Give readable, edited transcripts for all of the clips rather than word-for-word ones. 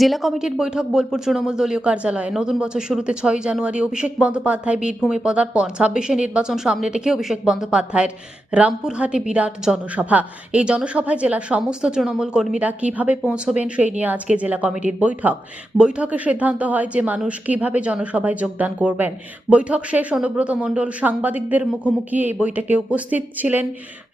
জেলা কমিটির বৈঠক বোলপুর তৃণমূল দলীয় কার্যালয়ে। নতুন বছর শুরুতে 6 জানুয়ারি অভিষেক বন্দ্যোপাধ্যায় বীরভূমে পদার্পণ। 26 নির্বাচন সামনে রেখে অভিষেক বন্দ্যোপাধ্যায়ের রামপুরহাটে বিরাট জনসভা। এই জনসভায় জেলার সমস্ত তৃণমূল কর্মীরা কিভাবে পৌঁছবেন সেই নিয়ে আজকে জেলা কমিটির বৈঠক। বৈঠকে সিদ্ধান্ত হয় যে মানুষ কিভাবে জনসভায় যোগদান করবেন। বৈঠক শেষ অনুব্রত মণ্ডল সাংবাদিকদের মুখোমুখি। এই বৈঠকে উপস্থিত ছিলেন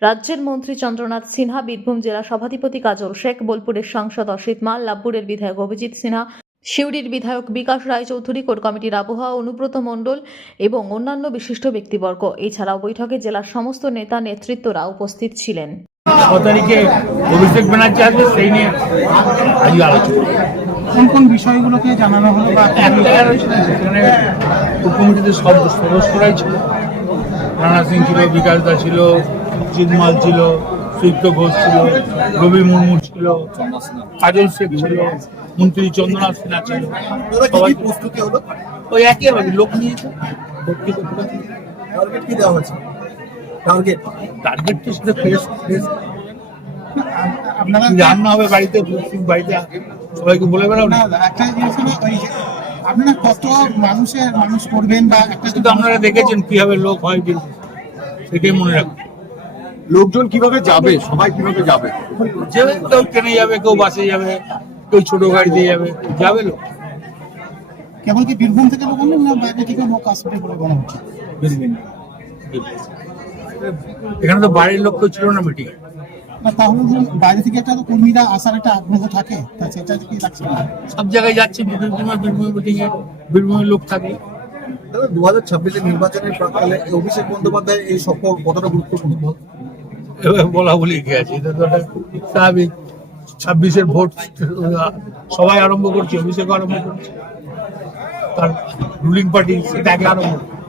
রাজ্যের মন্ত্রী চন্দ্রনাথ সিনহা, বীরভূম জেলা সভাধিপতি কাজল শেখ, বোলপুরের সাংসদ অসিত মাল, লাভপুরের বিধায়ক অভিজিৎ সিনহা, সিউড়ির বিধায়ক বিকাশ রায়চৌধুরী, কোর কমিটির আবহাওয়া অনুব্রত মণ্ডল এবং অন্যান্য বিশিষ্ট ব্যক্তিবর্গ। এছাড়াও বৈঠকে জেলার সমস্ত নেতা নেতৃত্বরা উপস্থিত ছিলেন। 6 তারিখে অভিষেক ব্যানার্জি আসবে, সেই নিয়ে আজ আলোচনা। কোন কোন বিষয়গুলোকে জানানো হলো বা একটাই আলোচনা, সেখানে উপকমিটিতে সব সদস্যরাই ছিল। রানা সিং ছিল, বিকাশ দা ছিল, জিতমাল ছিল, সুইপ্ত ঘোষ ছিল, রবি মুর্মু ছিল, কাজল শেখ ছিল, মন্ত্রী চন্দ্রনাথ সিনহা ছিল। সবাই প্রস্তুতি হলো, ওই একই হবে, লোক নিয়েছে। টার্গেট কি দেওয়া হয়েছে? টার্গেট তো সেটা ফ্রেশ আপনারা রান্না হবে বাড়িতে, বাড়িতে সবাইকে বলে বেড়াও না। একটা জিনিস হলো ওই যে আপনারা কত মানুষ করবেন বা একটা কিন্তু আপনারা দেখেছেন কিভাবে লোক হয়, যে সেটাই মনে রাখবেন। লোকজন কিভাবে যাবে, সবাই কিভাবে যাবে? যে কেউ ট্রেনে যাবে, কেউ বাসে যাবে, কেউ ছোট গাড়িতে যাবে, যাবে লোক। কেবল কি বীরভূম থেকে লোক আনবেন না বাইরে থেকে লোক আসবে বলে মনে হচ্ছে? এখানে তো বাড়ির লোক কেউ ছিল না মিটিং। না তাহলে যে বাইরে থেকে একটা তো কর্মীরা আসার একটা আগ্রহ থাকে, তা সেটা কি লাগছে না? সব জায়গায় যাচ্ছে, বীরভূমের মিটিং এ বীরভূমের লোক থাকে। 2026 নির্বাচনের প্রাক্কালে অভিষেক বন্দ্যোপাধ্যায় এই সফর কতটা গুরুত্বপূর্ণ? এবার বলা বলি কি আছে, এটা তো একটা স্বাভাবিক। 26-এর ভোট সবাই আরম্ভ করছে, অভিষেক আরম্ভ করছে, তার রুলিং পার্টি সেটাকে আরম্ভ করছে।